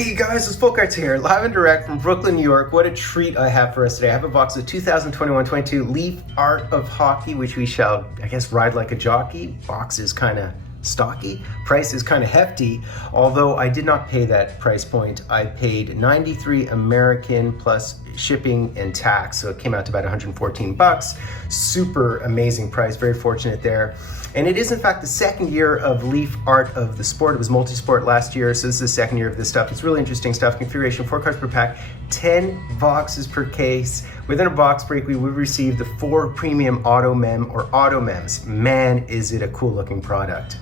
Hey guys, it's Fultoncards here, live and direct from Brooklyn, New York. What a treat I have for us today. I have a box of 2021-22 Leaf Art of Hockey, which we shall, I guess, ride like a jockey. Box is kind of stocky. Price is kind of hefty, although I did not pay that price point. I paid 93 American plus shipping and tax, so it came out to about 114 bucks. Super amazing price, very fortunate there. And it is in fact the second year of Leaf Art of the Sport. It was multi-sport last year, so this is the second year of this stuff. It's really interesting stuff. Configuration, 4 cards per pack, 10 boxes per case. Within a box break, we would receive the 4 premium auto mem or auto mems. Man, is it a cool looking product.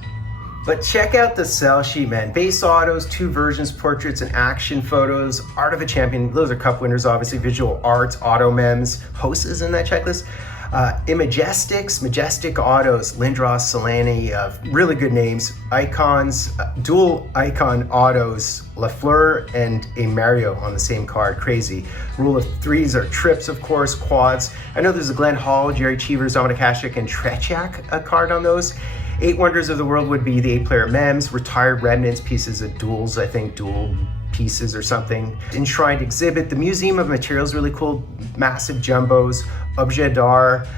But check out the sell sheet, man. Base autos, 2 versions, portraits and action photos, Art of a Champion. Those are cup winners, obviously. Visual arts, auto mems. Hosts is in that checklist. Imagestics, Majestic Autos, Lindros, Solani, really good names. Icons, dual icon autos, Lafleur and a Mario on the same card, crazy. Rule of threes are trips, of course, quads. I know there's a Glenn Hall, Jerry Cheevers, Dominic Hasek, and Trechak a card on those. 8 Wonders of the World would be the 8-player mems, retired remnants, pieces of duels, I think dual pieces or something. Enshrined exhibit, the Museum of Materials, really cool, massive jumbos, objet d'art.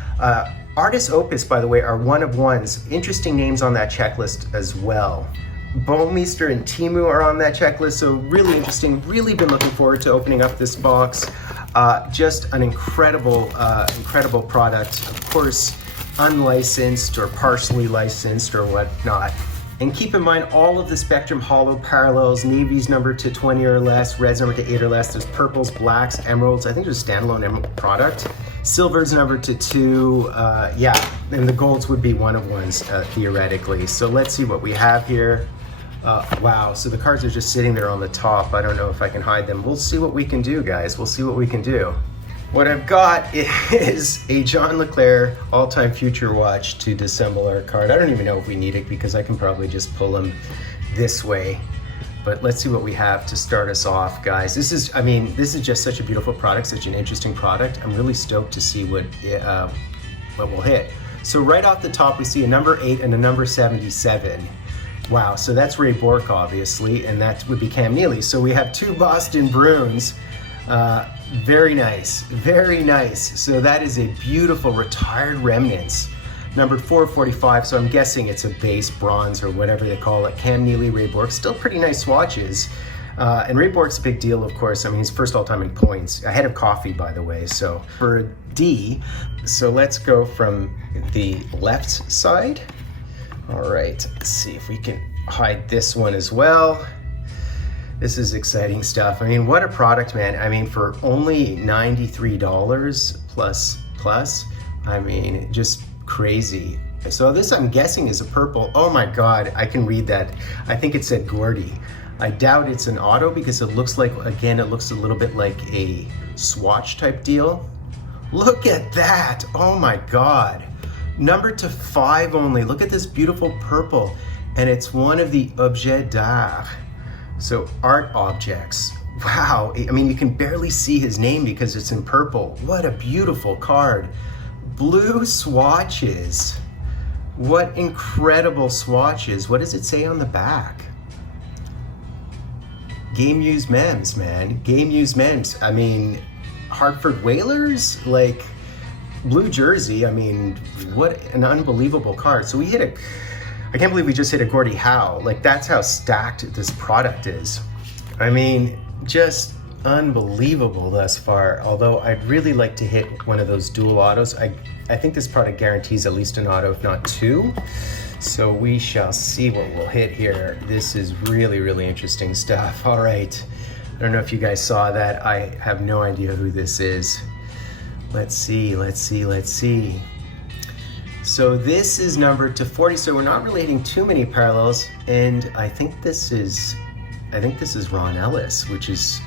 Artist Opus, by the way, are one of ones. Interesting names on that checklist as well. Bowmeister and Timu are on that checklist, so really interesting. Really been looking forward to opening up this box. Just an incredible, incredible product. Of course, unlicensed or partially licensed or whatnot. And keep in mind, all of the Spectrum Hollow parallels, navies numbered to 20 or less, reds numbered to 8 or less, there's purples, blacks, emeralds, I think there's a standalone emerald product. Silver's numbered to 2, yeah, and the golds would be one of ones, theoretically. So let's see what we have here. Wow, so the cards are just sitting there on the top. I don't know if I can hide them. We'll see what we can do, guys. We'll see what we can do. What I've got is a John LeClair all-time future watch to disassemble our card. I don't even know if we need it because I can probably just pull them this way. But let's see what we have to start us off, guys. This is, I mean, this is just such a beautiful product, such an interesting product. I'm really stoked to see what will hit. So right off the top, we see a number 8 and a number 77. Wow, so that's Ray Bourque, obviously, and that would be Cam Neely. So we have 2 Boston Bruins. Very nice, very nice. So that is a beautiful retired remnants, numbered 445. So I'm guessing it's a base bronze or whatever they call it. Cam Neely, Ray Bourque, still pretty nice swatches. And Ray Bourque's a big deal, of course. I mean, he's first all time in points, ahead of Coffey, by the way. So for a D, so let's go from the left side. All right, let's see if we can hide this one as well. This is exciting stuff. I mean, what a product, man. I mean, for only $93 plus, I mean, just crazy. So this, I'm guessing, is a purple. Oh my God, I can read that. I think it said Gordy. I doubt it's an auto because it looks like, again, it looks a little bit like a swatch type deal. Look at that, oh my God. Numbered to 5 only. Look at this beautiful purple. And it's one of the objet d'art. So art objects, wow. I mean, you can barely see his name because it's in purple. What a beautiful card. Blue swatches. What incredible swatches. What does it say on the back? Game used mems, man. Game used mems. I mean, Hartford Whalers, like blue jersey. I mean, what an unbelievable card. So we hit a, I can't believe we just hit a Gordie Howe. Like, that's how stacked this product is. I mean, just unbelievable thus far. Although I'd really like to hit one of those dual autos. I think this product guarantees at least an auto, if not 2. So we shall see what we'll hit here. This is really, really interesting stuff. All right. I don't know if you guys saw that. I have no idea who this is. Let's see, let's see, let's see. So this is numbered to 40, so we're not really hitting too many parallels, and I think this is Ron Ellis, which is,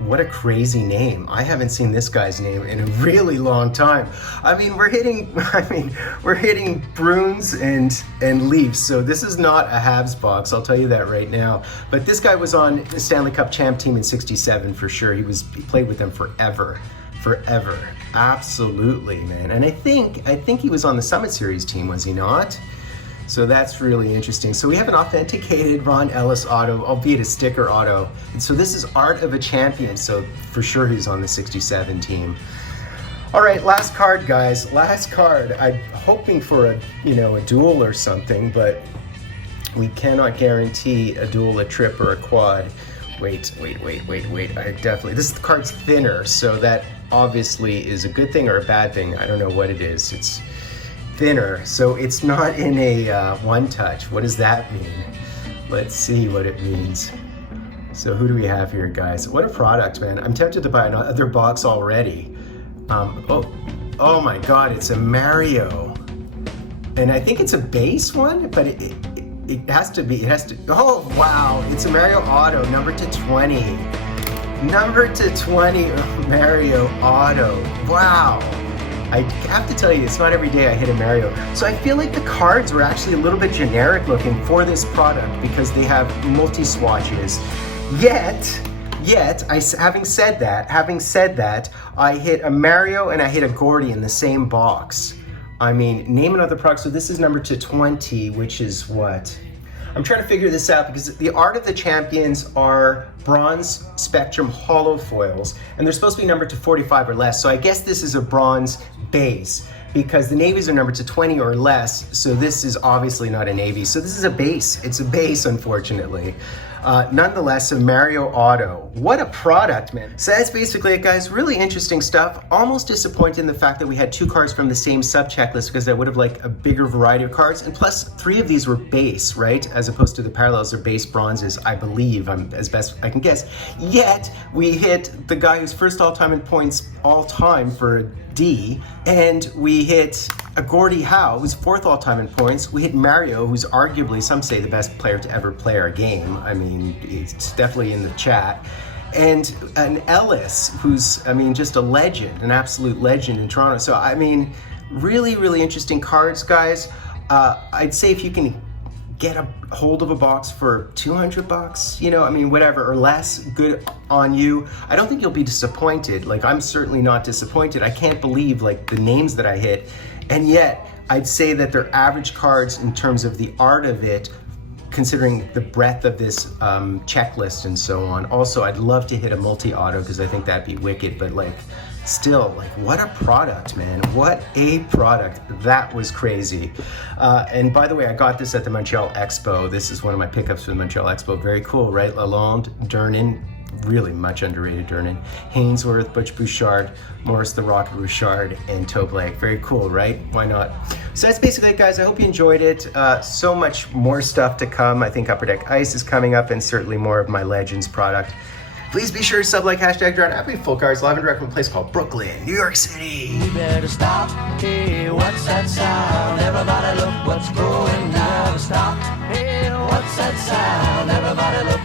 what a crazy name. I haven't seen this guy's name in a really long time. I mean, we're hitting Bruins and Leafs, so this is not a Habs box, I'll tell you that right now. But this guy was on the Stanley Cup champ team in '67 for sure. He played with them forever. Absolutely, man. And I think he was on the Summit Series team, was he not? So that's really interesting. So we have an authenticated Ron Ellis auto, albeit a sticker auto. And so this is Art of a Champion. So for sure he's on the 67 team. All right, last card, guys. Last card. I'm hoping for a duel or something, but we cannot guarantee a duel, a trip, or a quad. Wait. This card's thinner, so that obviously is a good thing or a bad thing. I don't know what it is. It's thinner, so it's not in a one touch. What does that mean? Let's see what it means. So who do we have here, guys? What a product, man. I'm tempted to buy another box already. Oh my God, it's a Mario. And I think it's a base one, but it has to be, oh wow, it's a Mario Auto, number to 20. Number to 20 Mario Auto, wow. I have to tell you, it's not every day I hit a Mario. So I feel like the cards were actually a little bit generic looking for this product because they have multi-swatches. Yet, having said that, I hit a Mario and I hit a Gordy in the same box. I mean, name another product. So this is number to 20, which is what? I'm trying to figure this out because the Art of the Champions are bronze spectrum hollow foils, and they're supposed to be numbered to 45 or less. So I guess this is a bronze base because the navies are numbered to 20 or less. So this is obviously not a navy. So this is a base. It's a base, unfortunately. Nonetheless, a Mario Auto. What a product, man. So that's basically it, guys. Really interesting stuff. Almost disappointed in the fact that we had 2 cards from the same sub-checklist because I would have liked a bigger variety of cards. And plus, 3 of these were base, right? As opposed to the parallels are base bronzes, I believe, as best I can guess. Yet, we hit the guy who's first all-time in points all-time for D, and we hit a Gordie Howe, who's 4th all-time in points. We hit Mario, who's arguably, some say, the best player to ever play our game. I mean, it's definitely in the chat. And an Ellis, who's, I mean, just a legend, an absolute legend in Toronto. So, I mean, really, really interesting cards, guys. I'd say if you can get a hold of a box for $200, you know, I mean, whatever, or less, good on you. I don't think you'll be disappointed. Like, I'm certainly not disappointed. I can't believe, like, the names that I hit. And yet, I'd say that they're average cards in terms of the art of it, considering the breadth of this checklist and so on. Also, I'd love to hit a multi-auto because I think that'd be wicked, but like, still, like, what a product, man. What a product. That was crazy. And by the way, I got this at the Montreal Expo. This is one of my pickups for the Montreal Expo. Very cool, right? Lalonde, Dernan, really much underrated Dernan, Hainsworth, Butch Bouchard, Maurice the Rocket Bouchard, and Toblak. Very cool, right? Why not? So that's basically it, guys. I hope you enjoyed it. So much more stuff to come. I think Upper Deck Ice is coming up, and certainly more of my Legends product. Please be sure to sub, like, hashtag Drown. I'll be Fultoncards live and direct from a place called Brooklyn, New York City. You better stop. Hey, what's that sound? Everybody look what's going down. Stop. Hey, what's that sound? Everybody look.